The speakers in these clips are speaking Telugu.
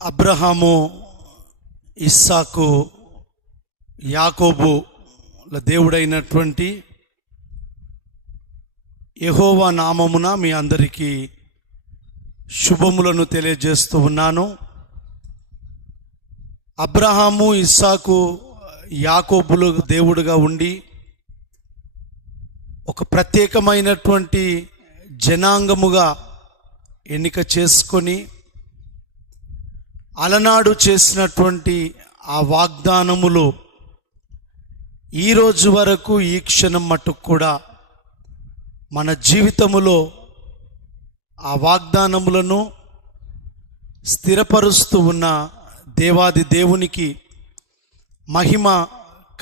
అబ్రహాము, ఇస్సాకు, యాకోబుల దేవుడైనటువంటి యెహోవా నామమున మీ అందరికీ శుభములను తెలియజేస్తూ ఉన్నాను. అబ్రహాము, ఇస్సాకు, యాకోబులు దేవుడుగా ఉండి ఒక ప్రత్యేకమైనటువంటి జనాంగముగా ఎన్నిక చేసుకొని అలనాడు చేసినటువంటి ఆ వాగ్దానములు ఈరోజు వరకు, ఈ క్షణం మట్టుకు కూడా మన జీవితములో ఆ వాగ్దానములను స్థిరపరుస్తూ ఉన్న దేవాది దేవునికి మహిమ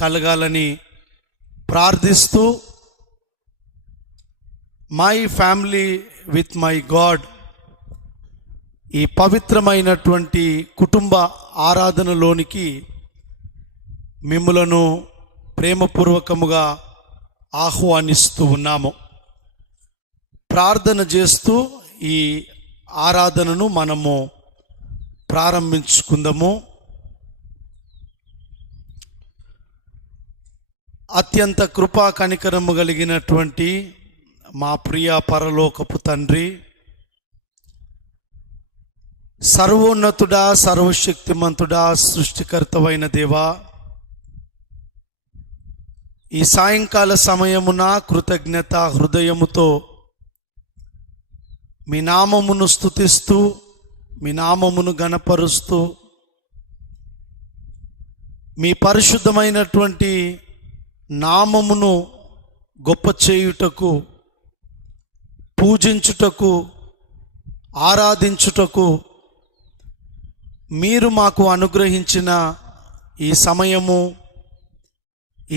కలగాలని ప్రార్థిస్తూ, my family with my God ఈ పవిత్రమైనటువంటి కుటుంబ ఆరాధనలోనికి మిమ్ములను ప్రేమపూర్వకముగా ఆహ్వానిస్తూ ఉన్నాము. ప్రార్థన చేస్తూ ఈ ఆరాధనను మనము ప్రారంభించుకుందాము. అత్యంత కృపా కనికరము కలిగినటువంటి మా ప్రియ పరలోకపు తండ్రి, సర్వోన్నతుడా, సర్వశక్తిమంతుడా, సృష్టికర్తవైన దేవా, ఈ సాయంకాల సమయమున కృతజ్ఞత హృదయముతో మీ నామమును స్తుతిస్తూ, మీ నామమును గణపరుస్తూ, మీ పరిశుద్ధమైనటువంటి నామమును గొప్ప చేయుటకు, పూజించుటకు, ఆరాధించుటకు మీరు మాకు అనుగ్రహించిన ఈ సమయము,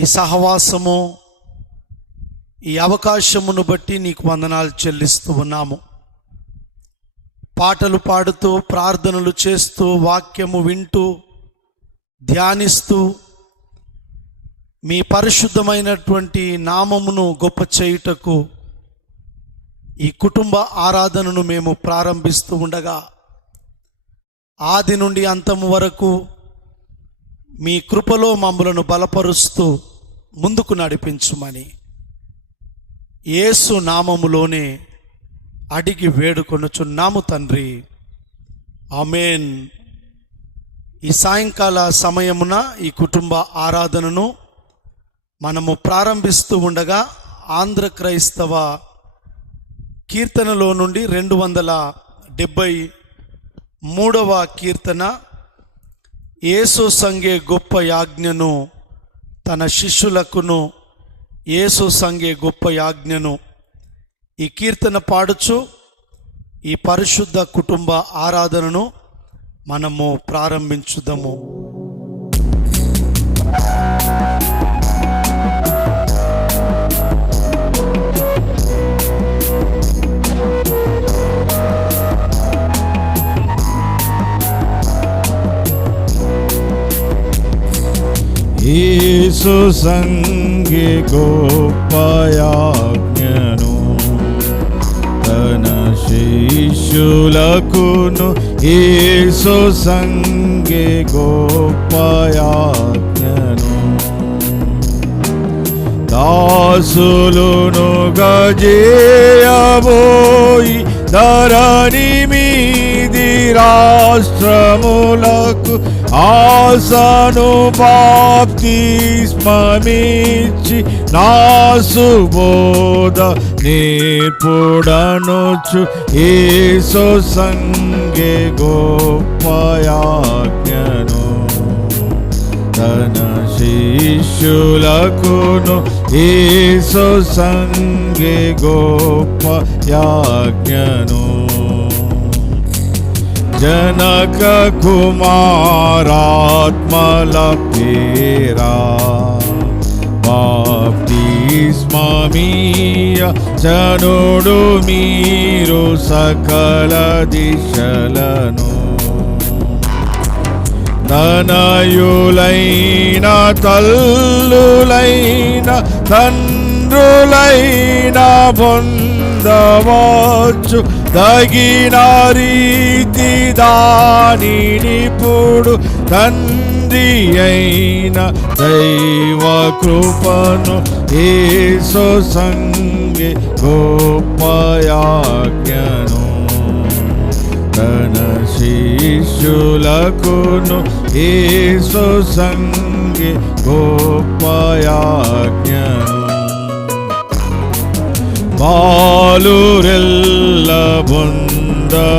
ఈ సహవాసము, ఈ అవకాశమును బట్టి నీకు వందనాలు చెల్లిస్తూ ఉన్నాము. పాటలు పాడుతూ, ప్రార్థనలు చేస్తూ, వాక్యము వింటూ, ధ్యానిస్తూ మీ పరిశుద్ధమైనటువంటి నామమును గొప్ప చేయుటకు ఈ కుటుంబ ఆరాధనను మేము ప్రారంభిస్తూ ఉండగా, ఆది నుండి అంతము వరకు మీ కృపలో మమ్మలను బలపరుస్తూ ముందుకు నడిపించుమని యేసు నామములోనే అడిగి వేడుకొనుచున్నాము తండ్రి, ఆమేన్. ఈ సాయంకాల సమయమున ఈ కుటుంబ ఆరాధనను మనము ప్రారంభిస్తూ ఉండగా ఆంధ్ర క్రైస్తవ కీర్తనలో నుండి 273వ కీర్తన, యేసు సంగే గొప్ప యాజ్ఞను తన శిష్యులకును, యేసు సంగే గొప్ప యాజ్ఞను ఈ కీర్తన పాడుచు ఈ పరిశుద్ధ కుటుంబ ఆరాధనను మనము ప్రారంభించుదాము. యేసు సంగే గొప్ప యాజ్ఞను తన శిష్యులకును, యేసు సంగే గొప్ప యాజ్ఞను దాసులును గజేయబోయి ధరణి మీది రాష్ట్రములకు ఆసను బాప్తిస్మమిచ్చి నా సుబోధ నేర్పుడనుచు యేసు సంగే గొప్ప యాజ్ఞను తన శిష్యులకును, యేసు సంగే గొప్ప యాజ్ఞను జనక కుమారాత్మల పేరా బాప్తిస్మమీయ చనుడు మీరు సకల దిశలను తనయులైన తల్లులైన తండ్రులైన పొందవచ్చు తగిన రీతి దానినిప్పుడు తండ్రి అయిన దైవ కృపను యేసు సంగే గొప్పయాజ్ఞను తన శిష్యులకును యేసు సంగే గొప్పయాజ్ఞను బాలురెల్ల పొందవచ్చును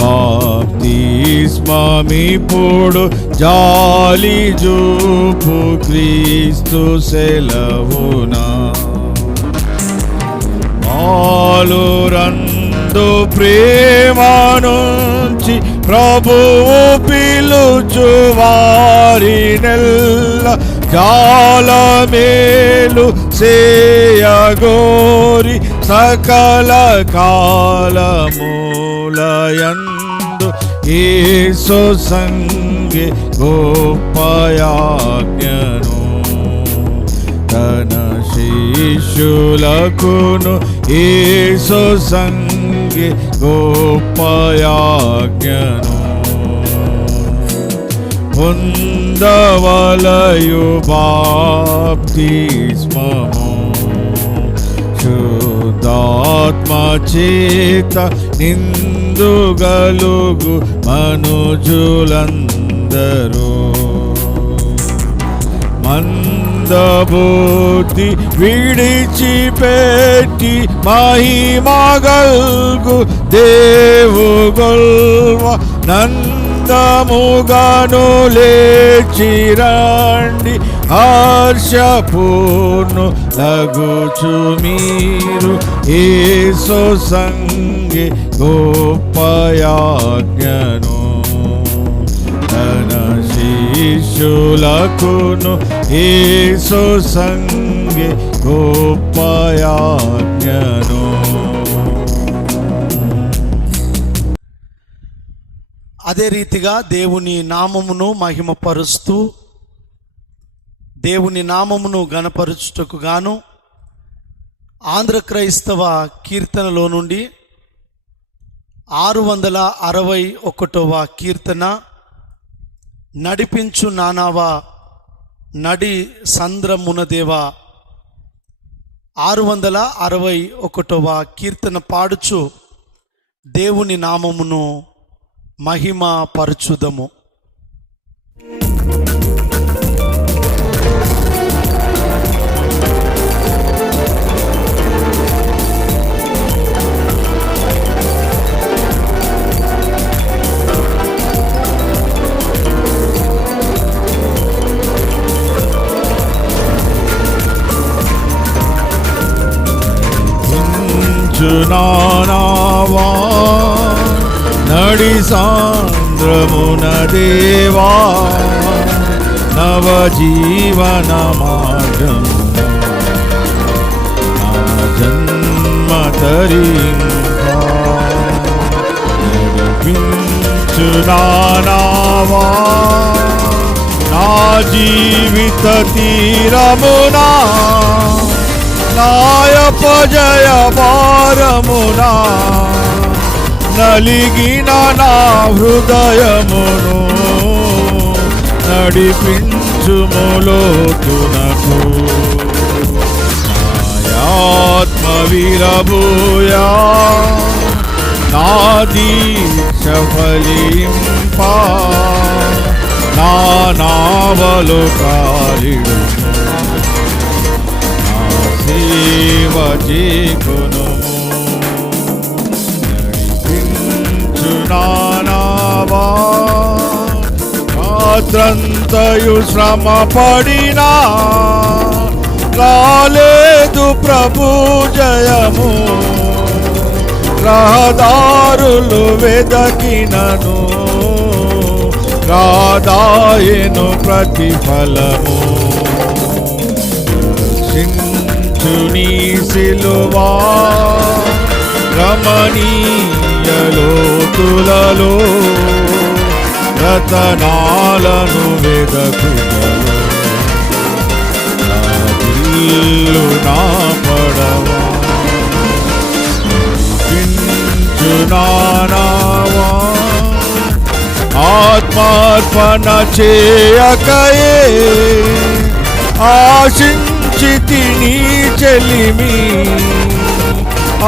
బాప్తిస్మమిప్పుడు జాలి చూపు క్రీస్తు సెలవునా బాలురందు ప్రేమ నుంచి ప్రభువు పిలుచు వారినెల్ల జాలమేలు సేయగోరి సకల కాలమూలయందు యేసు సంగే గొప్పయాజ్ఞను తన శిష్యులకును యేసు సంగే గొప్పయాజ్ఞను పొందవలయు బాప్తిస్మము శుద్ధాత్మ చేత నిందుగలుగు మనుజులందరూ మందబుద్ధి విడిచిపెట్టి మహిమగల్గు దేవుగొల్వ నందముగాను లేచిరండి హర్షపూర్ణు లగుచు మీరు యేసు సంగే గొప్పయాజ్ఞను తన శిష్యులకును యేసు సంగే గొప్పయాజ్ఞను అదే రీతిగా దేవుని నామమును మహిమపరుస్తూ దేవుని నామమును గణపరచుటకు గాను ఆంధ్ర క్రైస్తవ కీర్తనలో నుండి 661వ కీర్తన నడిపించు నానావా నడి సంద్రమునదేవా 661వ కీర్తన పాడుచు దేవుని నామమును మహిమ పరచుదము. నానావా నడి సాంద్రమున దేవా నవజీవన మార్గమున నా జన్మ తరింపా నడిపించు నానావా నా జీవిత తీరమునా నాయపజయ భారమునా నలిగిన నా హృదయమును నడిపించుములోతునకు నాయాత్మ విరబూయా నా దీక్ష ఫలింపా నా నావలు కాలిడు సేవ చేకొనుము నడిపించు నానావా రాత్రంతయు శ్రమ పడినా రాలేదు ప్రభు జయము రహదారులు వెదకినను రాదాయను ప్రతిఫలము నీ సిలువా రమణీయ లోతులలో రతనాలను వెదకులలో ఇల్లు నా పడవా నానావా ఆత్మార్పణ చేయకయే ఆశించితి నీ చెలిమి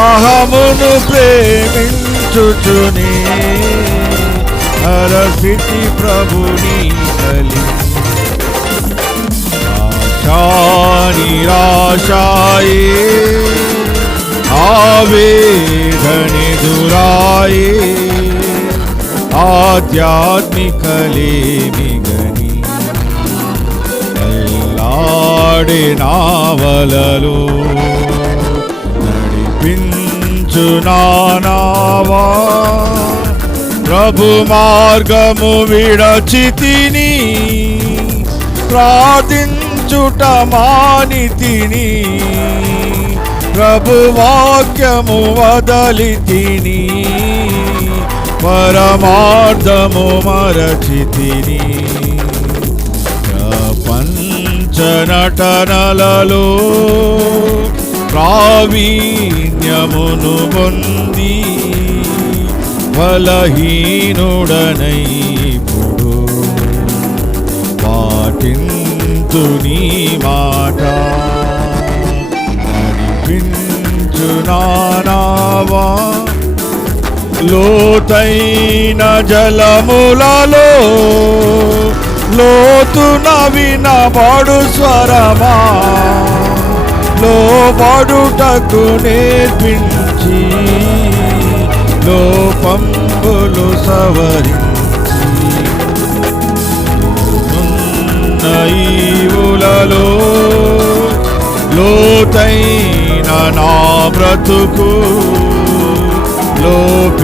అహమును ప్రేమించుచునే హరసితి ప్రభుని కలిమి నిరాశాయే ఆవేదనెదురాయే ఆధ్యాత్మికలేమిగని అల్లాడే నావలలో నడిపించు నానావా ప్రభు మార్గము విడచితిని ప్రార్థించుట మానితిని ప్రభు వాక్యము వదలితిని పరమార్థము మరచితిని ప్రపంచ నటనలలో ప్రావీణ్యమును పొంది బలహీనుడనై ఇప్పుడు పాటింతు నీ మాట నడిపించు నానావా లోతైన జలములలో లోతున వినబడు స్వరమా లోబడుటకు నేర్పించి లోపంబులు సవరించి ఈవులలో లోతైన నా బ్రతుకు లోపించనీయకనగా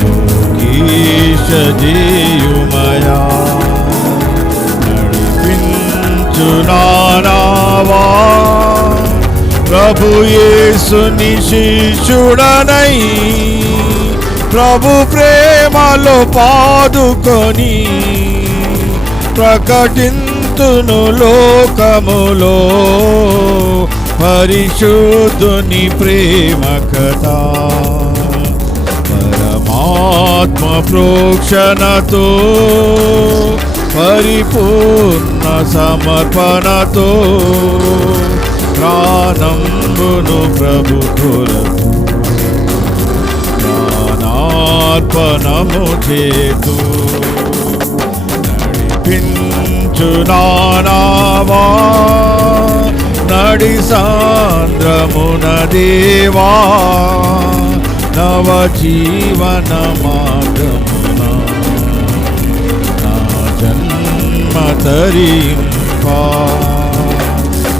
లోకీశ జీయుమయా నడిపించు నానావా ప్రభు యేసుని శిష్యుడనై ప్రభు ప్రేమలో పాదుకొని ప్రకటింతును లోకములో పరిశుద్ధుని ప్రేమ కథ పరమాత్మ ప్రోక్షణతో పరిపూర్ణ సమర్పణతో ప్రాణంబును ప్రభు కొరకు ప్రాణార్పణము చేతు నడిపించు నానావా నడి సాంద్రమున దేవా నవ జీవన మార్గమున నా జన్మ తరింపా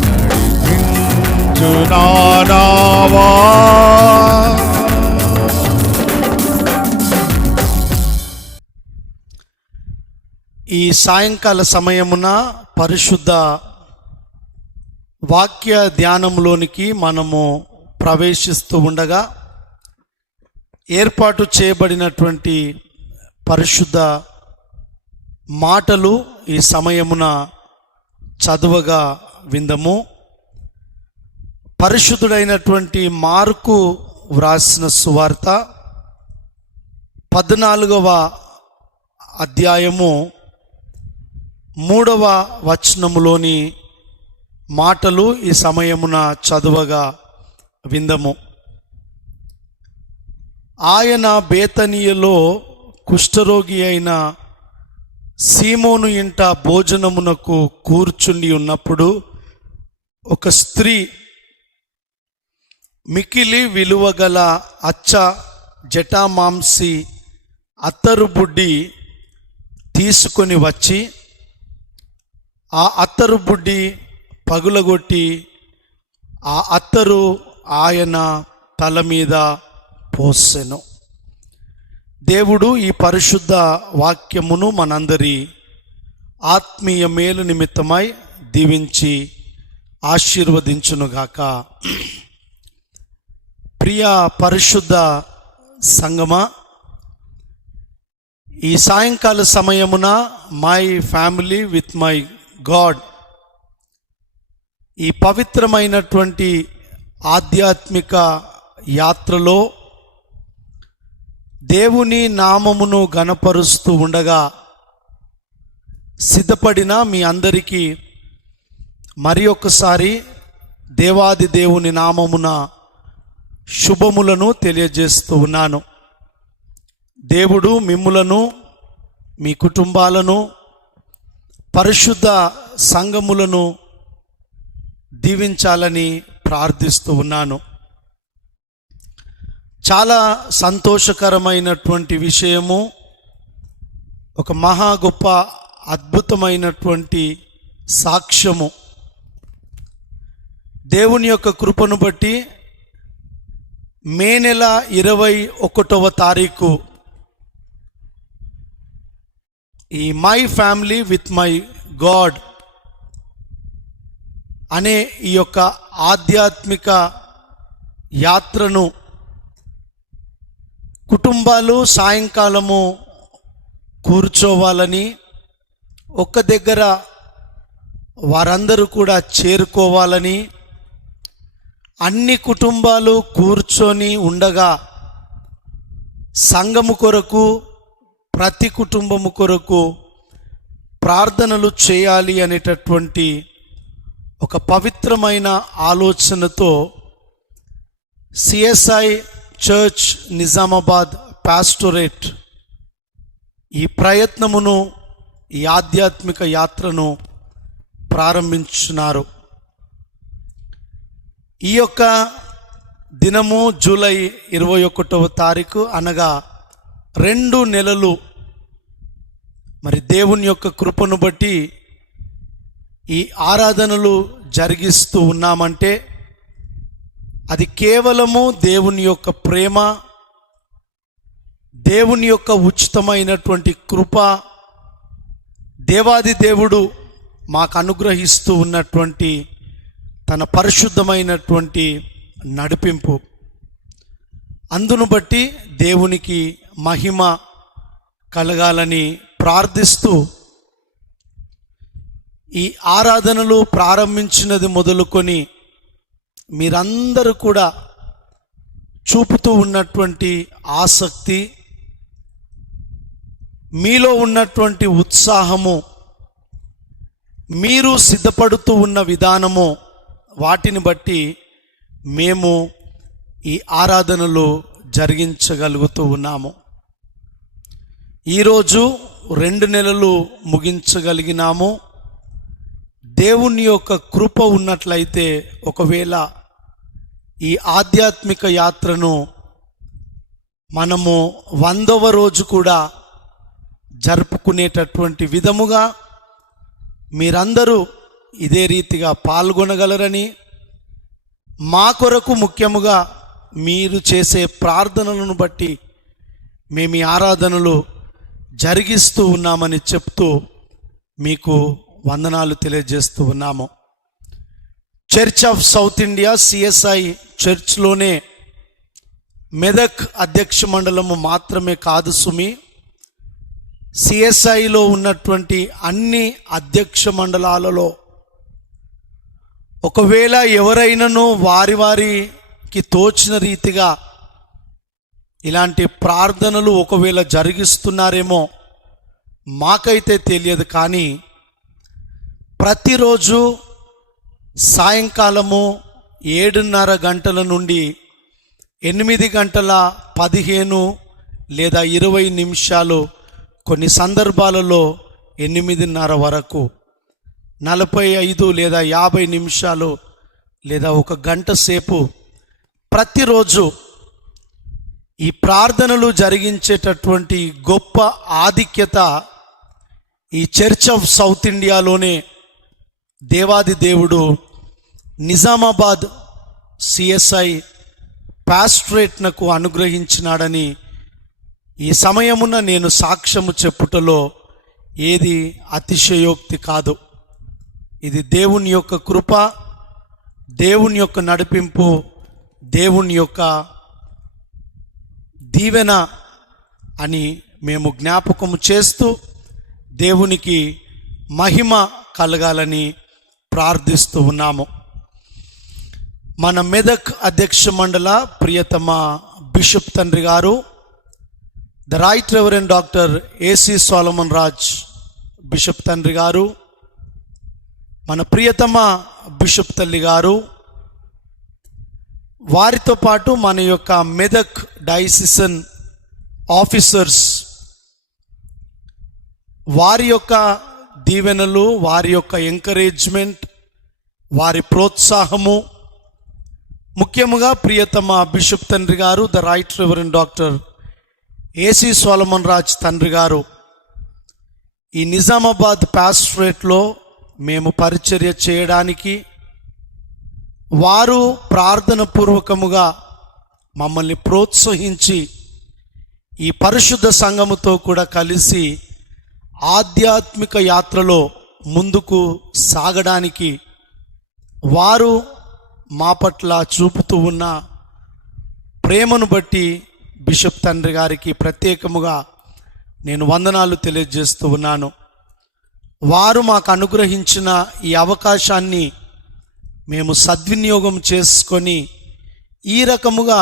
నడిపించు నానావా ఈ సాయంకాల సమయమున పరిశుద్ధ వాక్య ధ్యానంలోనికి మనము ప్రవేశిస్తూ ఉండగా ఏర్పాటు చేయబడినటువంటి పరిశుద్ధ మాటలు ఈ సమయమున చదువగా విందము. పరిశుద్ధుడైనటువంటి మార్కు వ్రాసిన సువార్త 14వ అధ్యాయము 3వ వచనములోని మాటలు ఈ సమయమున చదువగా విందము. ఆయన బేతనీయలో కుష్ఠరోగి అయిన సీమోను ఇంట భోజనమునకు కూర్చుండి ఉన్నప్పుడు ఒక స్త్రీ మికిలి విలువగల అచ్చ జటామాంసి అత్తరు బుడ్డి తీసుకొని వచ్చి ఆ అత్తరు బుడ్డి పగులగొట్టి ఆ అత్తరు ఆయన తల మీద పోసెను. దేవుడు ఈ పరిశుద్ధ వాక్యమును మనందరి ఆత్మీయ మేలు నిమిత్తమై దీవించి ఆశీర్వదించునుగాక. ప్రియ పరిశుద్ధ సంగమా, ఈ సాయంకాల సమయమున my family with my God, ఈ పవిత్రమైనటువంటి ఆధ్యాత్మిక యాత్రలో దేవుని నామమును ఘనపరుస్తూ ఉండగా సిద్ధపడిన మీ అందరికీ మరి ఒక్కసారి దేవాది దేవుని నామమున శుభములను తెలియజేస్తూ ఉన్నాను. దేవుడు మిమ్ములను, మీ కుటుంబాలను, పరిశుద్ధ సంఘములను దీవించాలని ప్రార్థిస్తూ ఉన్నాను. చాలా సంతోషకరమైనటువంటి విషయము, ఒక మహా గొప్ప అద్భుతమైనటువంటి సాక్ష్యము. దేవుని యొక్క కృపను బట్టి మే నెల 21వ తారీఖు ఈ my family with my God అనే ఈ యొక్క ఆధ్యాత్మిక యాత్రను కుటుంబాలు సాయంకాలము కూర్చోవాలని, ఒక్క దగ్గర వారందరూ కూడా చేరుకోవాలని, అన్ని కుటుంబాలు కూర్చొని ఉండగా సంఘము కొరకు, ప్రతి కుటుంబము కొరకు ప్రార్థనలు చేయాలి అనేటటువంటి ఒక పవిత్రమైన ఆలోచనతో సిఎస్ఐ చర్చ్ నిజామాబాద్ పాస్టరేట్ ఈ ప్రయత్నమును, ఈ ఆధ్యాత్మిక యాత్రను ప్రారంభించున్నారు. ఈ యొక్క దినము జూలై 21వ తారీఖు, అనగా 2 నెలలు మరి దేవుని యొక్క కృపను బట్టి ఈ ఆరాధనలు జరిగిస్తూ ఉన్నామంటే అది కేవలము దేవుని యొక్క ప్రేమ, దేవుని యొక్క ఉచితమైనటువంటి కృప, దేవాది దేవుడు మాకు అనుగ్రహిస్తూ ఉన్నటువంటి తన పరిశుద్ధమైనటువంటి నడిపింపు. అందును బట్టి దేవునికి మహిమ కలగాలని ప్రార్థిస్తూ ఈ ఆరాధనలు ప్రారంభించినది మొదలుకొని మీరందరూ కూడా చూపుతూ ఉన్నటువంటి ఆసక్తి, మీలో ఉన్నటువంటి ఉత్సాహము, మీరు సిద్ధపడుతూ ఉన్న విధానము, వాటిని బట్టి మేము ఈ ఆరాధనలు జరిగించగలుగుతూ ఉన్నాము. ఈరోజు 2 నెలలు ముగించగలిగినాము. దేవుని యొక్క కృప ఉన్నట్లయితే ఒకవేళ ఈ ఆధ్యాత్మిక యాత్రను మనము 100వ రోజు కూడా జరుపుకునేటటువంటి విధముగా మీరందరూ ఇదే రీతిగా పాల్గొనగలరని, మా కొరకు ముఖ్యముగా మీరు చేసే ప్రార్థనలను బట్టి మేము ఈ ఆరాధనలు జరిగిస్తూ ఉన్నామని చెప్తూ మీకు వందనాలు తెలియజేస్తూ ఉన్నాము. Church of south India CSI చర్చ్లోనే మెదక్ అధ్యక్ష మండలము మాత్రమే కాదు సుమి, సిఎస్ఐలో ఉన్నటువంటి అన్ని అధ్యక్ష మండలాలలో ఒకవేళ ఎవరైనాను వారికి తోచిన రీతిగా ఇలాంటి ప్రార్థనలు ఒకవేళ జరిగిస్తున్నారేమో మాకైతే తెలియదు. కానీ ప్రతిరోజు సాయంకాలము 7:30 గంటల నుండి 8 గంటల 15 లేదా 20 నిమిషాలు, కొన్ని సందర్భాలలో 8:30 వరకు, 45 లేదా 50 నిమిషాలు లేదా 1 గంట సేపు ప్రతిరోజు ఈ ప్రార్థనలు జరిగించేటటువంటి గొప్ప ఆధిక్యత ఈ చర్చ్ ఆఫ్ సౌత్ ఇండియాలోనే దేవాది దేవుడు నిజామాబాద్ సిఎస్ఐ పాస్టరేట్నకు అనుగ్రహించినాడని ఈ సమయమున నేను సాక్ష్యము చెప్పుటలో ఏది అతిశయోక్తి కాదు. ఇది దేవుని యొక్క కృప, దేవుని యొక్క నడిపింపు, దేవుని యొక్క దీవెన అని మేము జ్ఞాపకం చేస్తూ దేవునికి మహిమ కలగాలని ప్రార్థిస్తూ ఉన్నాము. మన మెదక్ అధ్యక్ష మండల ప్రియతమ బిషప్ తండ్రి గారు, the right reverend doctor AC Solomon Raj bishop తండ్రి గారు, మన ప్రియతమ బిషప్ తల్లి గారు, వారితో పాటు మన యొక్క మెదక్ డయాసిసన్ ఆఫీసర్స్, వారి యొక్క దీవెనలు, వారి యొక్క ఎంకరేజ్మెంట్, వారి ప్రోత్సాహము, ముఖ్యముగా ప్రియతమ బిషప్ తండ్రి గారు, the right reverend doctor AC Solomon Raj తండ్రి గారు, ఈ నిజామాబాద్ పాస్టరేట్లో మేము పరిచర్య చేయడానికి వారు ప్రార్థన పూర్వకముగా మమ్మల్ని ప్రోత్సహించి ఈ పరిశుద్ధ సంఘముతో కూడా కలిసి ఆధ్యాత్మిక యాత్రలో ముందుకు సాగడానికి వారు మా పట్ల చూపుతూ ఉన్న ప్రేమను బట్టి బిషప్ తండ్రి గారికి ప్రత్యేకముగా నేను వందనాలు తెలియజేస్తూ ఉన్నాను. వారు మాకు అనుగ్రహించిన ఈ అవకాశాన్ని మేము సద్వినియోగం చేసుకొని ఈ రకముగా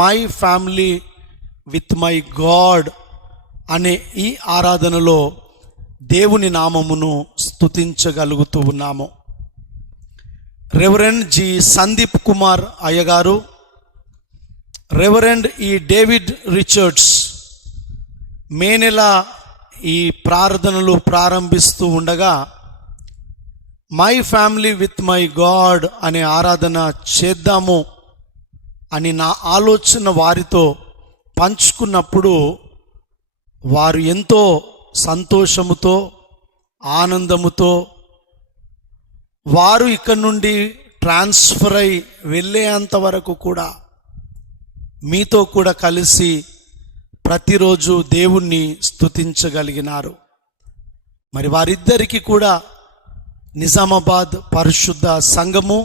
my family with my God అనే ఈ ఆరాధనలో దేవుని నామమును స్తుతించగలుగుతూ ఉన్నాము. రెవరెండ్ జి సందీప్ కుమార్ అయ్యగారు, రెవరెండ్ ఈ డేవిడ్ రిచర్డ్స్ మే నెల ఈ ప్రార్థనలు ప్రారంభిస్తూ ఉండగా my family with my God అనే ఆరాధన చేద్దాము అని నా ఆలోచన వారితో పంచుకున్నప్పుడు వారు ఎంతో సంతోషముతో, ఆనందముతో, వారు ఇక్కడ నుండి ట్రాన్స్ఫర్ అయి వెళ్ళేంత వరకు కూడా మీతో కూడా కలిసి ప్రతిరోజు దేవుణ్ణి స్తుతించగలిగినారు. మరి వారిద్దరికీ కూడా నిజామాబాద్ పరిశుద్ధ సంఘము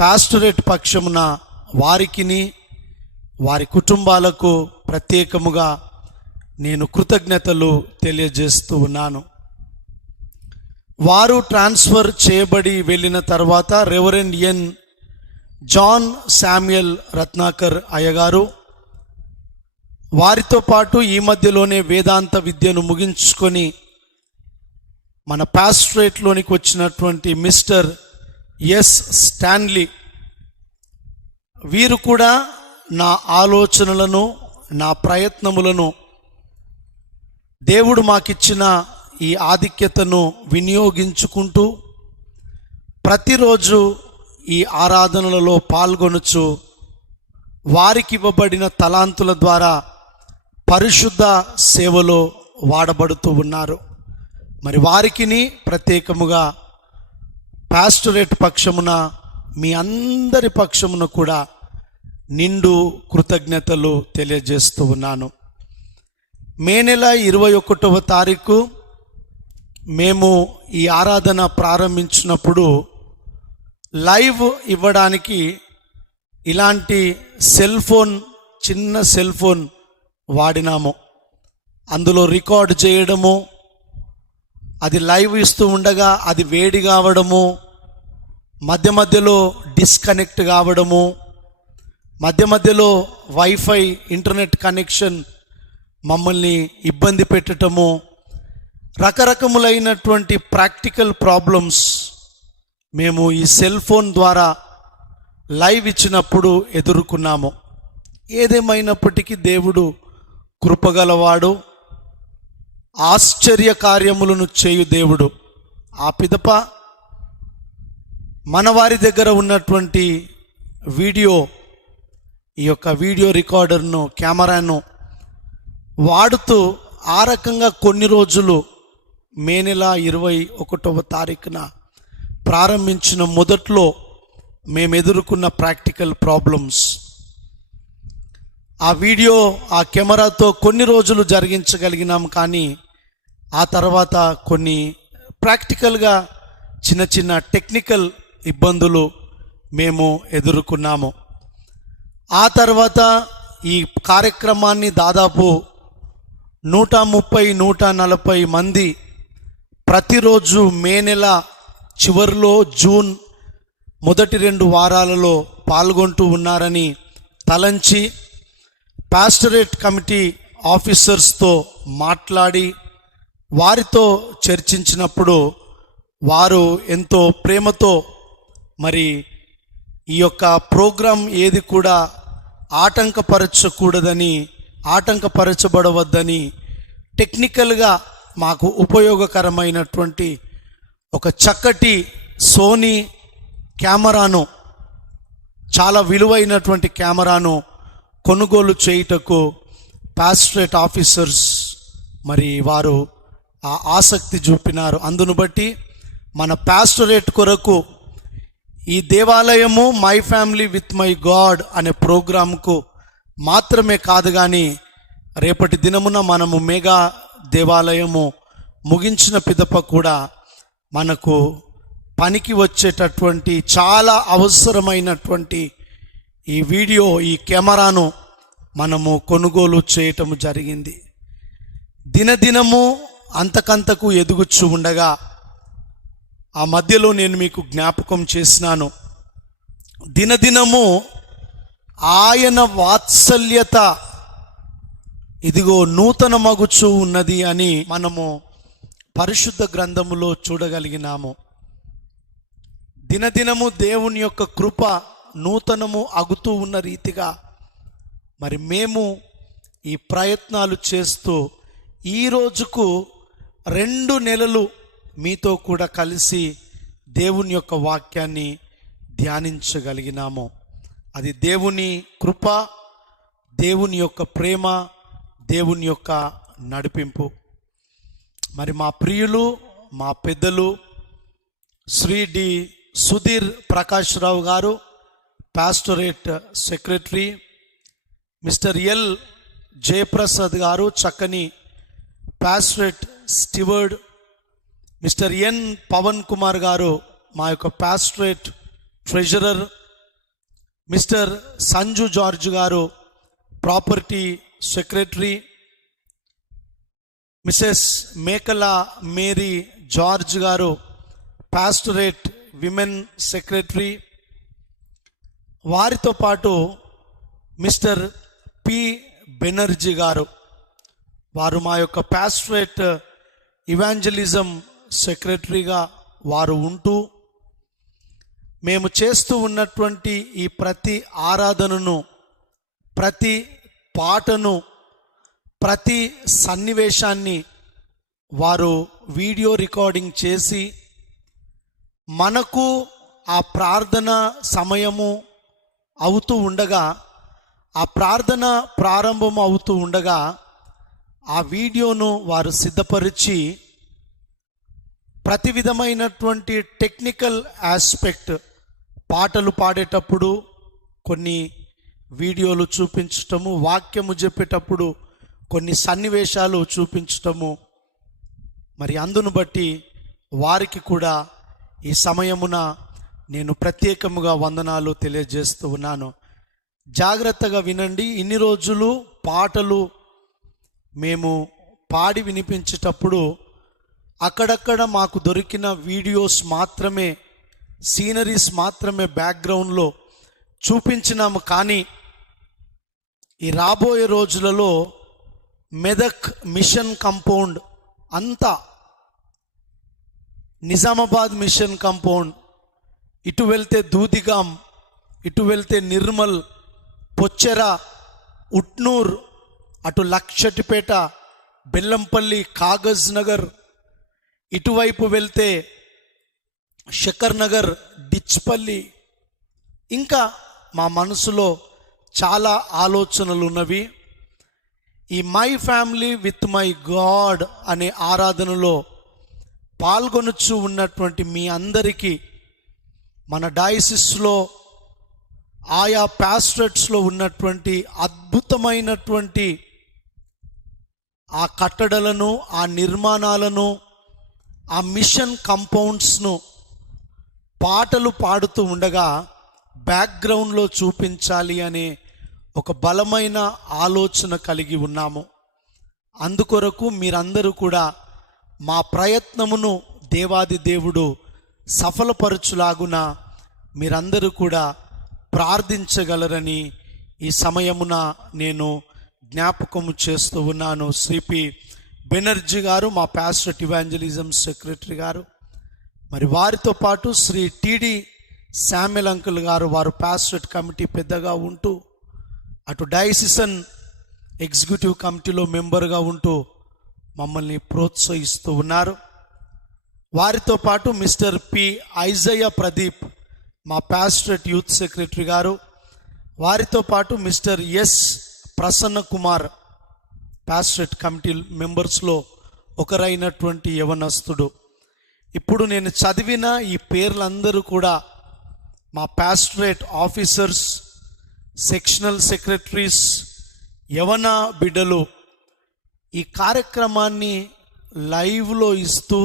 పాస్టరేట్ పక్షమున వారికిని వారి కుటుంబాలకు ప్రత్యేకముగా నేను కృతజ్ఞతలు తెలియజేస్తూ ఉన్నాను. వారు ట్రాన్స్ఫర్ చేయబడి వెళ్ళిన తర్వాత reverend N John Samuel Ratnakar అయ్యగారు, వారితో పాటు ఈ మధ్యలోనే వేదాంత విద్యను ముగించుకొని మన పాస్టరేట్లోనికి వచ్చినటువంటి మిస్టర్ ఎస్ స్టాన్లీ, వీరు కూడా నా ఆలోచనలను, నా ప్రయత్నములను, దేవుడు మాకిచ్చిన ఈ ఆధిక్యతను వినియోగించుకుంటూ ప్రతిరోజు ఈ ఆరాధనలలో పాల్గొనచ్చు వారికి ఇవ్వబడిన తలాంతుల ద్వారా పరిశుద్ధ సేవలో వాడబడుతూ ఉన్నారు. మరి వారికిని ప్రత్యేకముగా పాస్టరేట్ పక్షమున, మీ అందరి పక్షమున కూడా నిండు కృతజ్ఞతలు తెలియజేస్తూ ఉన్నాను. మే నెల 21వ తారీఖు మేము ఈ ఆరాధన ప్రారంభించినప్పుడు లైవ్ ఇవ్వడానికి ఇలాంటి చిన్న సెల్ ఫోన్ వాడినాము. అందులో రికార్డ్ చేయడము, అది లైవ్ ఇస్తూ ఉండగా అది వేడి కావడము, మధ్య మధ్యలో డిస్కనెక్ట్ కావడము, మధ్య మధ్యలో వైఫై ఇంటర్నెట్ కనెక్షన్ మమ్మల్ని ఇబ్బంది పెట్టడము, రకరకములైనటువంటి ప్రాక్టికల్ ప్రాబ్లమ్స్ మేము ఈ సెల్ ఫోన్ ద్వారా లైవ్ ఇచ్చినప్పుడు ఎదుర్కొన్నాము. ఏదేమైనప్పటికీ దేవుడు కృపగలవాడు, ఆశ్చర్య కార్యములను చేయు దేవుడు. ఆ పిదప మన వారి దగ్గర ఉన్నటువంటి ఈ యొక్క వీడియో రికార్డర్ను, కెమెరాను వాడుతూ ఆ రకంగా కొన్ని రోజులు మే నెల 21వ తారీఖున ప్రారంభించిన మొదట్లో మేము ఎదుర్కొన్న ప్రాక్టికల్ ప్రాబ్లమ్స్, ఆ కెమెరాతో కొన్ని రోజులు జరిగించగలిగినాం. కానీ ఆ తర్వాత కొన్ని ప్రాక్టికల్గా చిన్న చిన్న టెక్నికల్ ఇబ్బందులు మేము ఎదుర్కొన్నాము. ఆ తర్వాత ఈ కార్యక్రమాన్ని దాదాపు 130-140 మంది ప్రతిరోజు మే నెల చివరిలో జూన్ మొదటి 2 వారాలలో పాల్గొంటూ ఉన్నారని తలంచి పాస్టరేట్ కమిటీ ఆఫీసర్స్తో మాట్లాడి వారితో చర్చించినప్పుడు వారు ఎంతో ప్రేమతో మరి ఈ యొక్క ప్రోగ్రాం ఏది కూడా ఆటంకపరచబడవద్దని టెక్నికల్గా మాకు ఉపయోగకరమైనటువంటి ఒక చక్కటి సోనీ కెమెరాను, చాలా విలువైనటువంటి కెమెరాను కొనుగోలు చేయుటకు పాస్టరేట్ ఆఫీసర్స్ మరి వారు ఆ ఆసక్తి చూపినారు. అందును బట్టి మన పాస్టరేట్ కొరకు ఈ దేవాలయము my family with my God అనే ప్రోగ్రాంకు మాత్రమే కాదు, కానీ రేపటి దినమున మనము మెగా దేవాలయము ముగించిన పిదప కూడా మనకు పనికి వచ్చేటటువంటి చాలా అవసరమైనటువంటి ఈ వీడియో, ఈ కెమెరాను మనము కొనుగోలు చేయటం జరిగింది. దినదినము అంతకంతకు ఎదుగుచూ ఉండగా ఆ మధ్యలో నేను మీకు జ్ఞాపకం చేసినాను, దినదినము ఆయన వాత్సల్యత ఇదిగో నూతన మగుచూ ఉన్నది అని మనము పరిశుద్ధ గ్రంథములో చూడగలిగినాము. దినదినము దేవుని యొక్క కృప నూతనము అగుతూ ఉన్న రీతిగా మరి మేము ఈ ప్రయత్నాలు చేస్తూ ఈ రోజుకు 2 నెలలు మీతో కూడా కలిసి దేవుని యొక్క వాక్యాన్ని ధ్యానించగలిగినాము. అది దేవుని కృప, దేవుని యొక్క ప్రేమ, దేవుని యొక్క నడిపింపు. మరి మా ప్రియులు, మా పెద్దలు శ్రీ డి సుధీర్ ప్రకాష్ రావు గారు, pastorate secretary, mister L Jayaprasad గారు, చక్కని pastorate steward, mister N Pavan Kumar గారు, మా యొక్క pastorate treasurer, mister Sanju George గారు, property secretary, Mrs Mekala Mary George గారు, పాస్టరేట్ విమెన్ సెక్రటరీ, వారితో పాటు మిస్టర్ పి బెనర్జీ గారు, వారు మా యొక్క పాస్టరేట్ ఇవాంజలిజం సెక్రటరీగా వారు ఉంటూ మేము చేస్తూ ఉన్నటువంటి ఈ ప్రతి ఆరాధనను, ప్రతి పాటను, ప్రతి సన్నివేశాన్ని వారు వీడియో రికార్డింగ్ చేసి మనకు ఆ ప్రార్థన సమయము అవుతూ ఉండగా, ఆ ప్రార్థన ప్రారంభం అవుతూ ఉండగా ఆ వీడియోను వారు సిద్ధపరిచి ప్రతి విధమైనటువంటి టెక్నికల్ ఆస్పెక్ట్, పాటలు పాడేటప్పుడు కొన్ని వీడియోలు చూపించటము, వాక్యము చెప్పేటప్పుడు కొన్ని సన్నివేశాలు చూపించటము, మరి అందును బట్టి వారికి కూడా ఈ సమయమున నేను ప్రత్యేకముగా వందనాలు తెలియజేస్తూ ఉన్నాను. జాగ్రత్తగా వినండి. ఇన్ని రోజులు పాటలు మేము పాడి వినిపించేటప్పుడు అక్కడక్కడ మాకు దొరికిన వీడియోస్ మాత్రమే, సీనరీస్ మాత్రమే బ్యాక్గ్రౌండ్లో చూపించినాము. కానీ ఈ రాబోయే రోజులలో మెదక్ మిషన్ కంపౌండ్ అంతా, నిజామాబాద్ మిషన్ కంపౌండ్, ఇటు వెళ్తే దూదిగాం, ఇటు వెళ్తే నిర్మల్, పొచ్చెర, ఉట్నూర్, అటు లక్షటిపేట, బెల్లంపల్లి, కాగజ్ నగర్, ఇటువైపు వెళ్తే శకర్ నగర్, డిచ్పల్లి, ఇంకా మా మనసులో చాలా ఆలోచనలు ఉన్నవి. ఈ my family with my God అనే ఆరాధనలో పాల్గొనుచు ఉన్నటువంటి మీ అందరికీ, మన డయాసిస్లో ఆయా పాస్టరేట్స్లో ఉన్నటువంటి అద్భుతమైనటువంటి ఆ కట్టడలను, ఆ నిర్మాణాలను, ఆ మిషన్ కంపౌండ్స్ను పాటలు పాడుతూ ఉండగా బ్యాక్గ్రౌండ్లో చూపించాలి అనే ఒక బలమైన ఆలోచన కలిగి ఉన్నాము. అందుకొరకు మీరందరూ కూడా మా ప్రయత్నమును దేవాది దేవుడు సఫలపరచులాగున మీరందరూ కూడా ప్రార్థించగలరని ఈ సమయమున నేను జ్ఞాపకము చేస్తూ ఉన్నాను. శ్రీపి బెనర్జీ గారు మా పాస్టర్ ఇవాంజలిజం సెక్రటరీ గారు, మరి వారితో పాటు శ్రీ టిడి శామ్యుల్ అంకుల్ గారు, వారు పాస్టర్ కమిటీ పెద్దగా ఉంటూ అటు డయాసిసన్ ఎగ్జిక్యూటివ్ కమిటీలో మెంబర్గా ఉంటూ మమ్మల్ని ప్రోత్సహిస్తూ ఉన్నారు. వారితో పాటు మిస్టర్ పి ఐజయ్య ప్రదీప్ మా పాస్టరేట్ యూత్ సెక్రటరీ గారు, వారితో పాటు mister S Prasanna Kumar pastorate committee మెంబర్స్లో ఒకరైనటువంటి యవనస్తుడు. ఇప్పుడు నేను చదివిన ఈ పేర్లందరూ కూడా మా పాస్టరేట్ ఆఫీసర్స్, సెక్షనల్ సెక్రటరీస్, యవన బిడ్డలు ఈ కార్యక్రమాన్ని లైవ్లో ఇస్తూ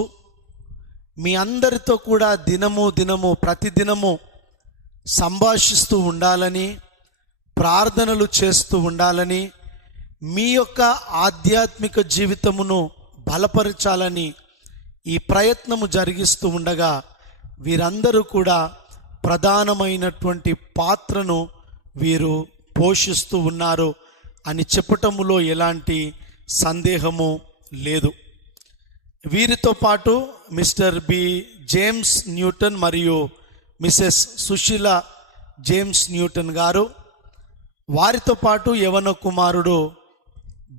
మీ అందరితో కూడా దినము ప్రతిదినము సంభాషిస్తూ ఉండాలని, ప్రార్థనలు చేస్తూ ఉండాలని, మీ యొక్క ఆధ్యాత్మిక జీవితమును బలపరచాలని ఈ ప్రయత్నము జరిగిస్తూ ఉండగా వీరందరూ కూడా ప్రధానమైనటువంటి పాత్రను వీరు పోషిస్తూ ఉన్నారు అని చెప్పటములో ఎలాంటి సందేహము లేదు. వీరితో పాటు మిస్టర్ బి జేమ్స్ న్యూటన్ మరియు మిసెస్ సుశీల జేమ్స్ న్యూటన్ గారు, వారితో పాటు యవన కుమారుడు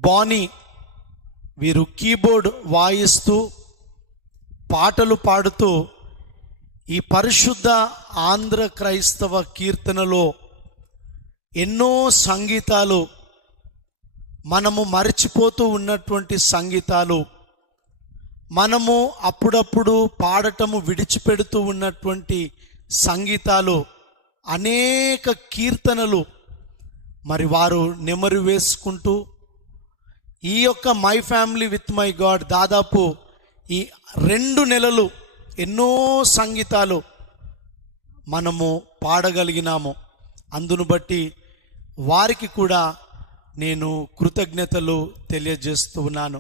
బానీ, వీరు కీబోర్డ్ వాయిస్తూ పాటలు పాడుతూ ఈ పరిశుద్ధ ఆంధ్ర క్రైస్తవ కీర్తనలో ఎన్నో సంగీతాలు, మనము మర్చిపోతూ ఉన్నటువంటి సంగీతాలు, మనము అప్పుడప్పుడు పాడటము విడిచిపెడుతూ ఉన్నటువంటి సంగీతాలు, అనేక కీర్తనలు మరి వారు నెమరు వేసుకుంటూ ఈ యొక్క my family with my God దాదాపు ఈ 2 నెలలు ఎన్నో సంగీతాలు మనము పాడగలిగినాము. అందును బట్టి వారికి కూడా నేను కృతజ్ఞతలు తెలియజేస్తూ ఉన్నాను.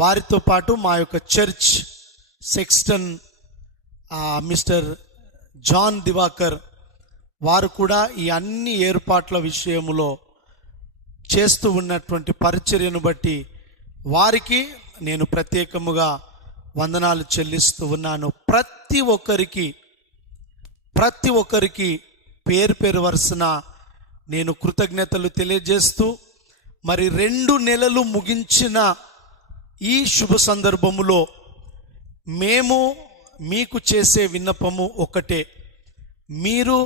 వారితో పాటు మా యొక్క church sexton mister John Diwakar, వారు కూడా ఈ అన్ని ఏర్పాట్ల విషయములో చేస్తూ ఉన్నటువంటి పరిచర్యను బట్టి వారికి నేను ప్రత్యేకముగా వందనాలు చెల్లిస్తూ ఉన్నాను. ప్రతి ఒక్కరికి పేరు వరుసన నేను కృతజ్ఞతలు తెలియజేస్తూ, మరి 2 నెలలు ముగించిన ఈ శుభ సందర్భములో మేము మీకు చేసే విన్నపము ఒకటే, మీరు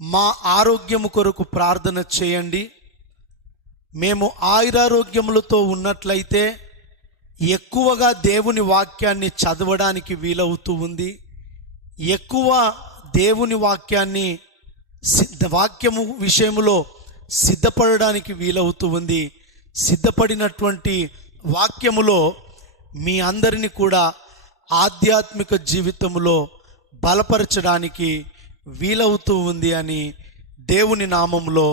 మా ఆరోగ్యము కొరకు ప్రార్థన చేయండి. మేము ఆయురారోగ్యములతో ఉన్నట్లయితే ఎక్కువగా దేవుని వాక్యాన్ని చదవడానికి వీలవుతూ ఉంది, ఎక్కువ దేవుని వాక్యము విషయములో సిద్ధపడడానికి వీలవుతూ ఉంది. సిద్ధపడినటువంటి వాక్యములో మీ అందరినీ కూడా ఆధ్యాత్మిక జీవితములో బలపరచడానికి వీలవుతూ ఉంది అని దేవుని నామములో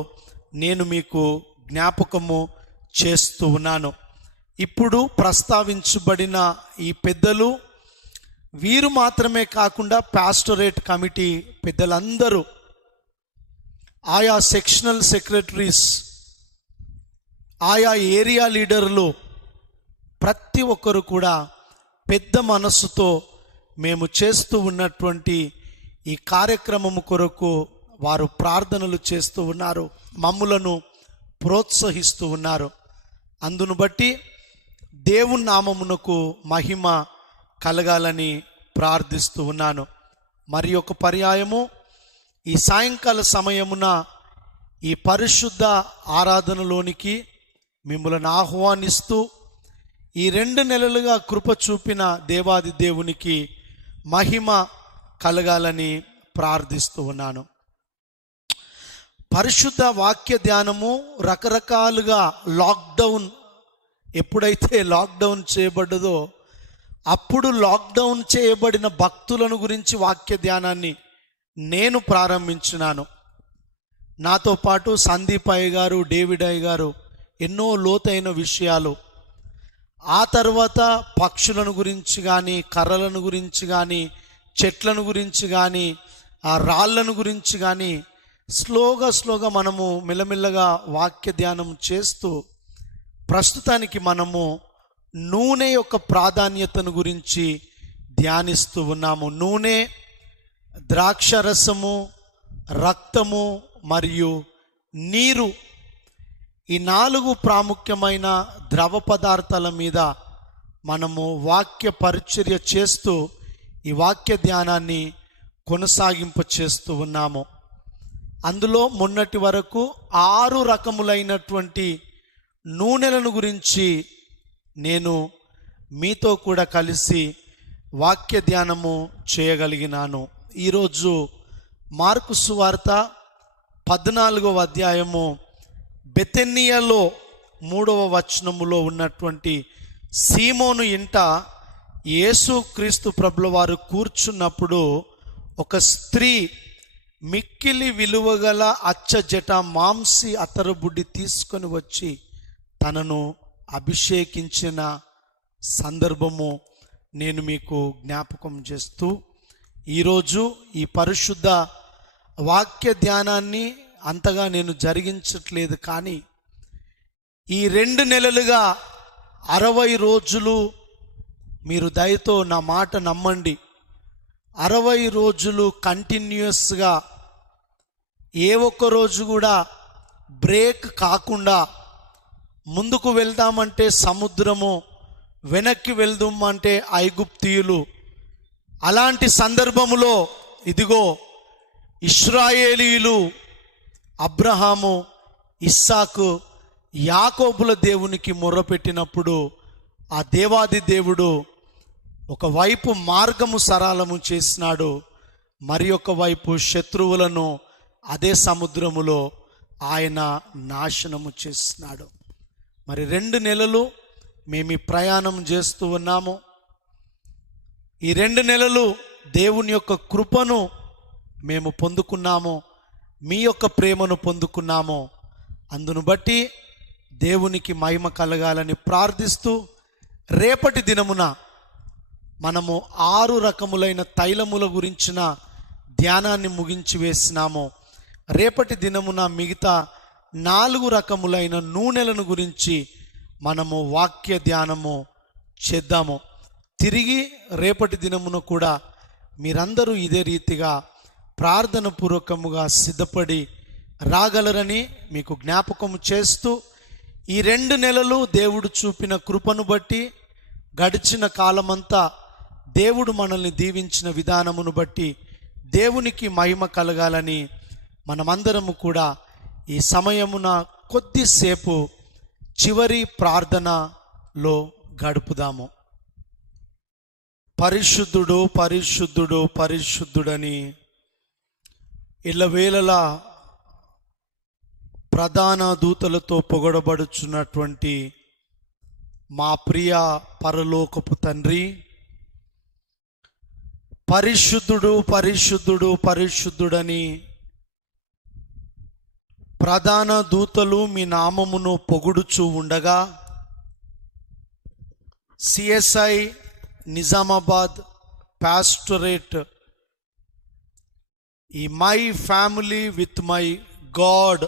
నేను మీకు జ్ఞాపకము చేస్తూ ఉన్నాను. ఇప్పుడు ప్రస్తావించబడిన ఈ పెద్దలు, వీరు మాత్రమే కాకుండా పాస్టరేట్ కమిటీ పెద్దలందరూ, ఆయా సెక్షనల్ సెక్రటరీస్, ఆయా ఏరియా లీడర్లు, ప్రతి ఒక్కరు కూడా పెద్ద మనస్సుతో మేము చేస్తూ ఉన్నటువంటి ఈ కార్యక్రమము కొరకు వారు ప్రార్థనలు చేస్తూ ఉన్నారు, మమ్ములను ప్రోత్సహిస్తూ ఉన్నారు. అందును బట్టి దేవుని నామమునకు మహిమ కలగాలని ప్రార్థిస్తూ ఉన్నాను. మరి ఒక పర్యాయము ఈ సాయంకాల సమయమున ఈ పరిశుద్ధ ఆరాధనలోనికి మిమ్మల్ని ఆహ్వానిస్తూ ఈ 2 నెలలుగా కృప చూపిన దేవాది దేవునికి మహిమ కలగాలని ప్రార్థిస్తూ ఉన్నాను. పరిశుద్ధ వాక్య ధ్యానము రకరకాలుగా ఎప్పుడైతే లాక్డౌన్ చేయబడ్డదో అప్పుడు లాక్డౌన్ చేయబడిన భక్తులను గురించి వాక్య ధ్యానాన్ని నేను ప్రారంభించినాను. నాతో పాటు సందీప్ అయ్య గారు, డేవిడ్ అయ్య గారు ఎన్నో లోతైన విషయాలు. ఆ తర్వాత పక్షులను గురించి కానీ, కర్రలను గురించి కానీ, చెట్లను గురించి కానీ, ఆ రాళ్ళను గురించి కానీ స్లోగా మనము మెల్లమెల్లగా వాక్య ధ్యానం చేస్తూ ప్రస్తుతానికి మనము నూనె యొక్క ప్రాధాన్యతను గురించి ధ్యానిస్తూ ఉన్నాము. నూనె, ద్రాక్షరసము, రక్తము మరియు నీరు, ఈ 4 ప్రాముఖ్యమైన ద్రవ పదార్థాల మీద మనము వాక్య పరిచర్య చేస్తూ ఈ వాక్య ధ్యానాన్ని కొనసాగింప చేస్తూ ఉన్నాము. అందులో మొన్నటి వరకు 6 రకములైనటువంటి నూనెలను గురించి నేను మీతో కూడా కలిసి వాక్య ధ్యానము చేయగలిగినాను. ఈరోజు మార్కు సువార్త 14వ అధ్యాయము బెతెనియాలో 3వ వచనములో ఉన్నటువంటి సీమోను ఇంట యేసుక్రీస్తు ప్రభుల వారు కూర్చున్నప్పుడు ఒక స్త్రీ మిక్కిలి విలువగల అచ్చజట మాంసి అతరబుడ్డి తీసుకొని వచ్చి తనను అభిషేకించిన సందర్భము నేను మీకు జ్ఞాపకం చేస్తూ ఈరోజు ఈ పరిశుద్ధ వాక్య ధ్యానాన్ని అంతగా నేను జరిగించట్లేదు. కానీ ఈ 2 నెలలుగా 60 రోజులు మీరు దయతో నా మాట నమ్మండి. 60 రోజులు కంటిన్యూస్గా ఏ ఒక్క రోజు కూడా బ్రేక్ కాకుండా ముందుకు వెళ్దామంటే సముద్రము, వెనక్కి వెళ్దామంటే ఐగుప్తీయులు. అలాంటి సందర్భములో ఇదిగో ఇశ్రాయేలీయులు అబ్రహాము, ఇస్సాకు, యాకోబుల దేవునికి మొర్రపెట్టినప్పుడు ఆ దేవాది దేవుడు ఒకవైపు మార్గము సరళము చేసినాడు, మరి ఒక వైపు శత్రువులను అదే సముద్రములో ఆయన నాశనము చేసినాడు. మరి 2 నెలలు మేము ఈ ప్రయాణం చేస్తూ ఉన్నాము. ఈ 2 నెలలు దేవుని యొక్క కృపను మేము పొందుకున్నాము, మీ యొక్క ప్రేమను పొందుకున్నాము. అందును బట్టి దేవునికి మహిమ కలగాలని ప్రార్థిస్తూ రేపటి దినమున మనము 6 రకములైన తైలముల గురించిన ధ్యానాన్ని ముగించి వేసినాము. రేపటి దినమున మిగతా 4 రకములైన నూనెలను గురించి మనము వాక్య ధ్యానము చేద్దాము. తిరిగి రేపటి దినమున కూడా మీరందరూ ఇదే రీతిగా ప్రార్థన పూర్వకముగా సిద్ధపడి రాగలరని మీకు జ్ఞాపకము చేస్తూ ఈ 2 నెలలు దేవుడు చూపిన కృపను బట్టి, గడిచిన కాలమంతా దేవుడు మనల్ని దీవించిన విధానమును బట్టి దేవునికి మహిమ కలగాలని మనమందరము కూడా ఈ సమయమున కొద్దిసేపు చివరి ప్రార్థనలో గడుపుదాము. పరిశుద్ధుడు పరిశుద్ధుడు పరిశుద్ధుడని ఇళ్ళవేళలా ప్రధాన దూతలతో పొగడబడుచున్నటువంటి మా ప్రియ పరలోకపు తండ్రి, పరిశుద్ధుడు పరిశుద్ధుడు పరిశుద్ధుడని ప్రధాన దూతలు మీ నామమును పొగుడుచూ ఉండగా సిఎస్ఐ నిజామాబాద్ పాస్టరేట్ ఈ my family with my God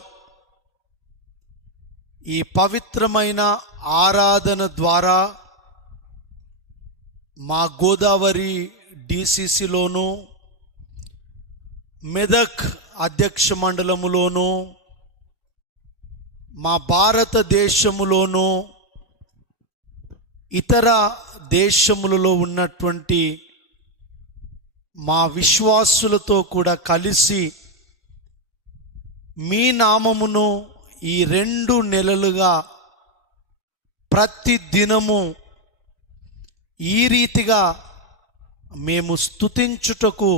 ఈ పవిత్రమైన ఆరాధన ద్వారా మా గోదావరి డిసిసిలోను, మెదక్ అధ్యక్ష మండలములోను, మా భారతదేశములోను, ఇతర దేశములలో ఉన్నటువంటి మా విశ్వాసులతో కూడా కలిసి మీ నామమును ఈ 2 నెలలుగా ప్రతి దినము ఈ రీతిగా మేము స్తుతించుటకు,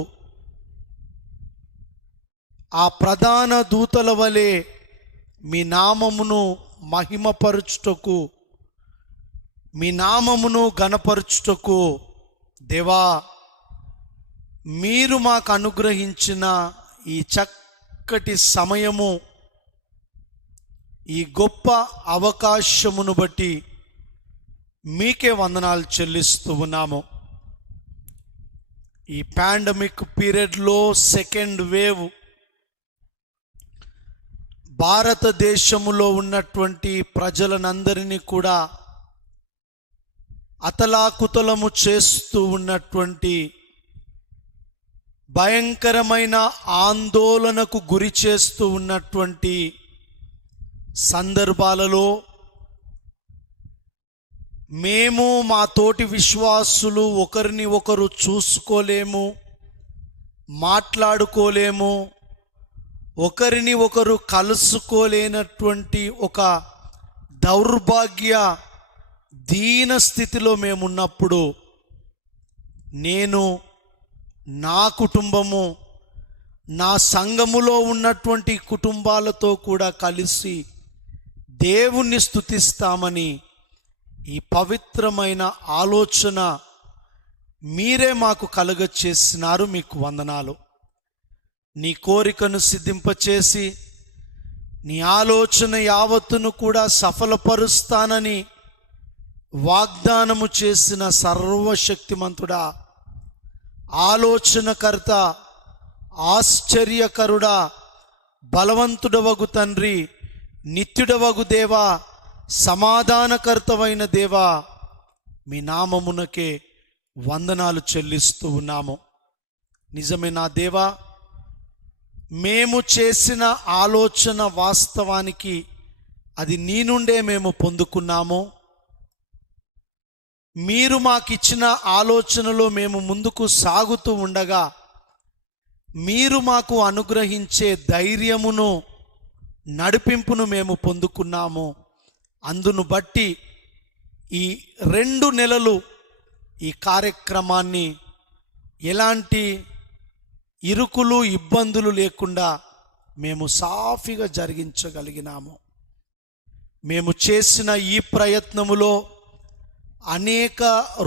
ఆ ప్రధాన దూతల వలె మీ నామమును మహిమపరచుటకు, మీ నామమును ఘనపరచుటకు దేవా మీరు మాకు అనుగ్రహించిన ఈ చక్కటి సమయము, ఈ గొప్ప అవకాశమును బట్టి మీకే వందనాలు చెల్లిస్తూ ఉన్నాము. ఈ పాండమిక్ పీరియడ్లో సెకండ్ వేవ్ భారతదేశములో ఉన్నటువంటి ప్రజలనందరినీ కూడా అతలాకుతలము చేస్తూ ఉన్నటువంటి, భయంకరమైన ఆందోళనకు గురి చేస్తూ ఉన్నటువంటి సందర్భాలలో మేము మా తోటి విశ్వాసులు ఒకరిని ఒకరు చూసుకోలేము, మాట్లాడుకోలేము, ఒకరిని ఒకరు కలుసుకోలేనటువంటి ఒక దౌర్భాగ్య దీన స్థితిలో మేమున్నప్పుడు నేను, నా కుటుంబము, నా సంఘములో ఉన్నటువంటి కుటుంబాలతో కూడా కలిసి దేవుణ్ణి స్తుతిస్తామని ఈ పవిత్రమైన ఆలోచన మీరే మాకు కలుగచేసినారు. మీకు వందనాలు. నీ కోరికను సిద్ధింపచేసి నీ ఆలోచన యావత్తును కూడా సఫలపరుస్తానని వాగ్దానము చేసిన సర్వశక్తిమంతుడా, ఆలోచనకర్త, ఆశ్చర్యకరుడా, బలవంతుడవగు తండ్రి, నిత్యుడవగు దేవా, సమాధానకర్తవైన దేవా, మీ నామమునకే వందనాలు చెల్లిస్తూ ఉన్నాము. నిజమే నా దేవా, మేము చేసిన ఆలోచన వాస్తవానికి అది నీ నుండే మేము పొందుకున్నాము. మీరు మాకిచ్చిన ఆలోచనలో మేము ముందుకు సాగుతూ ఉండగా మీరు మాకు అనుగ్రహించే ధైర్యమును, నడిపింపును మేము పొందుకున్నాము. అందును బట్టి ఈ 2 నెలలు ఈ కార్యక్రమాన్ని ఎలాంటి ఇరుకులు, ఇబ్బందులు లేకుండా మేము సాఫీగా జరిగించగలిగినాము. మేము చేసిన ఈ ప్రయత్నములో అనేక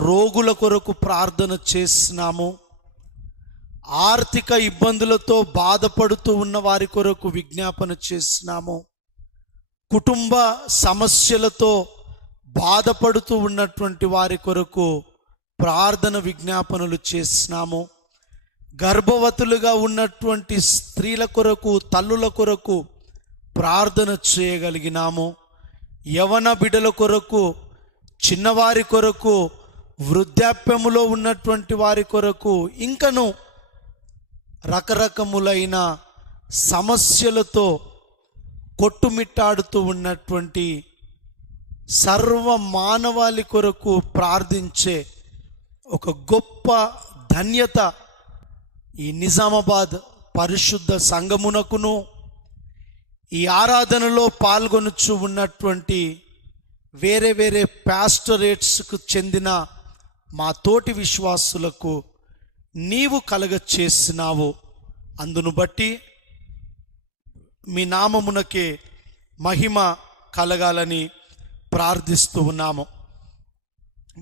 రోగుల కొరకు ప్రార్థన చేసినాము. ఆర్థిక ఇబ్బందులతో బాధపడుతూ ఉన్న వారి కొరకు విజ్ఞాపన చేసినాము. కుటుంబ సమస్యలతో బాధపడుతూ ఉన్నటువంటి వారి కొరకు ప్రార్థన విజ్ఞాపనలు చేసినాము. గర్భవతులుగా ఉన్నటువంటి స్త్రీల కొరకు, తల్లుల కొరకు ప్రార్థన చేయగలిగినాము. యవన బిడ్డల కొరకు, చిన్నవారి కొరకు, వృద్ధాప్యములో ఉన్నటువంటి వారి కొరకు, ఇంకను రకరకములైన సమస్యలతో కొట్టుమిట్టాడుతూ ఉన్నటువంటి సర్వ మానవాళి కొరకు ప్రార్థించే ఒక గొప్ప ధన్యత ఈ నిజామాబాద్ పరిశుద్ధ సంఘమునకును, ఈ ఆరాధనలో పాల్గొనుచు ఉన్నటువంటి వేరే వేరే పాస్టరేట్స్కు చెందిన మా తోటి విశ్వాసులకు నీవు కలగచేసినావు. అందును బట్టి మీ నామమునకే మహిమ కలగాలని ప్రార్థిస్తూ ఉన్నాము.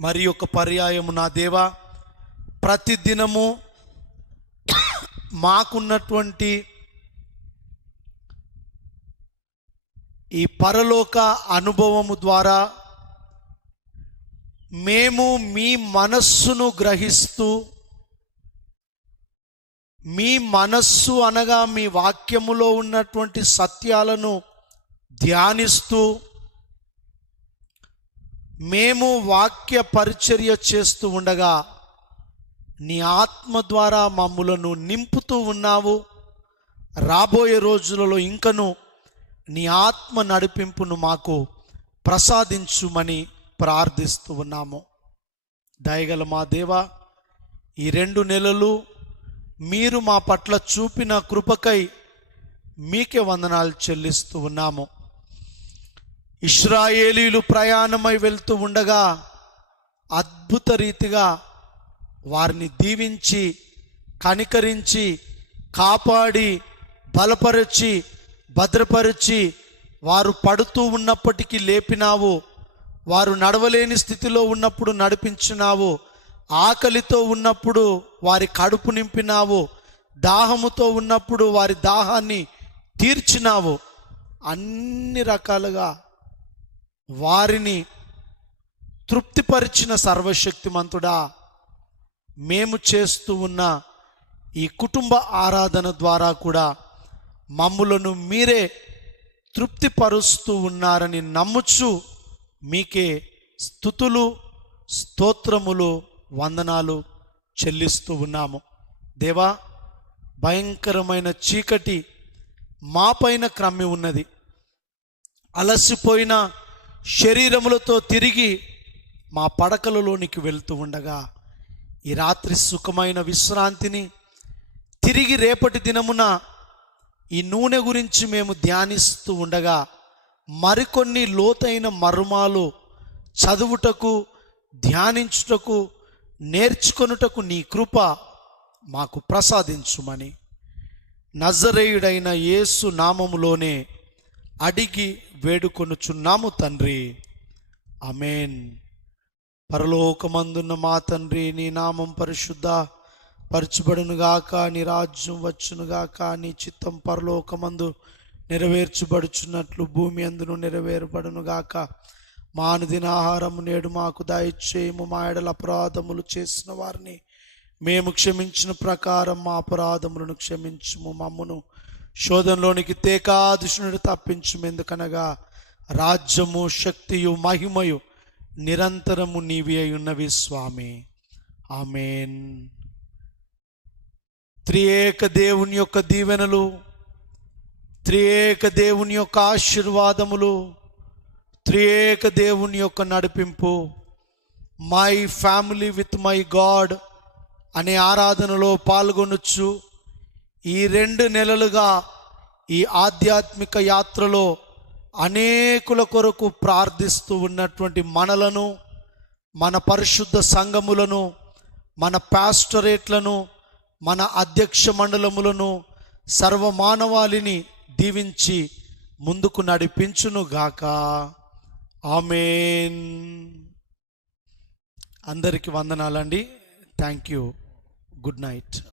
మరి ఒక పర్యాయము నా దేవా, ప్రతిదినము మాకున్నటువంటి ఈ పరలోక అనుభవము ద్వారా మేము మీ మనస్సును గ్రహిస్తూ, మీ మనస్సు అనగా మీ వాక్యములో ఉన్నటువంటి సత్యాలను ధ్యానిస్తూ మేము వాక్య పరిచర్య చేస్తూ ఉండగా నీ ఆత్మ ద్వారా మమ్ములను నింపుతూ ఉన్నావు. రాబోయే రోజులలో ఇంకను నీ ఆత్మ నడిపింపును మాకు ప్రసాదించుమని ప్రార్థిస్తూ ఉన్నాము. దయగల మా దేవా, ఈ 2 నెలలు మీరు మా పట్ల చూపిన కృపకై మీకే వందనాలు చెల్లిస్తూ ఉన్నాము. ఇశ్రాయేలీలు ప్రయాణమై వెళ్తూ ఉండగా అద్భుత రీతిగా వారిని దీవించి, కనికరించి, కాపాడి, బలపరిచి, భద్రపరిచి, వారు పడుతూ ఉన్నప్పటికీ లేపినావు. వారు నడవలేని స్థితిలో ఉన్నప్పుడు నడిపించినావు. ఆకలితో ఉన్నప్పుడు వారి కడుపు నింపినావు. దాహముతో ఉన్నప్పుడు వారి దాహాన్ని తీర్చినావు. అన్ని రకాలుగా వారిని తృప్తిపరిచిన సర్వశక్తిమంతుడా, మేము చేస్తూ ఉన్న ఈ కుటుంబ ఆరాధన ద్వారా కూడా మమ్ములను మీరే తృప్తిపరుస్తూ ఉన్నారని నమ్ముచు మీకే స్తుతులు, స్తోత్రములు, వందనాలు చెల్లిస్తూ ఉన్నాము. దేవా, భయంకరమైన చీకటి మా పైన క్రమ్మి ఉన్నది. అలసిపోయిన శరీరములతో తిరిగి మా పడకలలోనికి వెళ్తూ ఉండగా ఈ రాత్రి సుఖమైన విశ్రాంతిని, తిరిగి రేపటి దినమున ఈ నూనె గురించి మేము ధ్యానిస్తూ ఉండగా మరికొన్ని లోతైన మర్మాలు చదువుటకు, ధ్యానించుటకు, నేర్చుకొనుటకు నీ కృప మాకు ప్రసాదించుమని నజరేయుడైన యేసు నామములోనే అడిగి వేడుకొనుచున్నాము తండ్రి. ఆమేన్. పరలోకమందున్న మా తండ్రి, నీ నామం పరిశుద్ధ పరచుబడునుగాక, నీ రాజ్యం వచ్చునుగాక, నీ చిత్తం పరలోకమందు నెరవేర్చబడుచున్నట్లు భూమి అందును నెరవేర్పడునుగాక. మా అనుదిన ఆహారము నేడు మాకు దయచేయము. మా ఎడల అపరాధములు చేసిన వారిని మేము క్షమించిన ప్రకారం మా అపరాధములను క్షమించుము. మమ్మును శోధనలోనికి తేకా దుష్టుని తప్పించుము. ఎందుకనగా రాజ్యము, శక్తియు, మహిమయు నిరంతరము నీవి అయి ఉన్నవి స్వామి. ఆమేన్. త్రియేక దేవుని యొక్క దీవెనలు, త్రియేక దేవుని యొక్క ఆశీర్వాదములు, త్రియేక దేవుని యొక్క నడిపింపు my family with my God అనే ఆరాధనలో పాల్గొనొచ్చు ఈ 2 నెలలుగా ఈ ఆధ్యాత్మిక యాత్రలో అనేకుల కొరకు ప్రార్థిస్తూ ఉన్నటువంటి మనలను, మన పరిశుద్ధ సంఘములను, మన పాస్టరేట్లను, మన అధ్యక్ష మండలములను, సర్వమానవాళిని దీవించి ముందుకు నడిపించునుగాక. ఆమేన్. అందరికీ వందనాలండి. Thank you. Good night.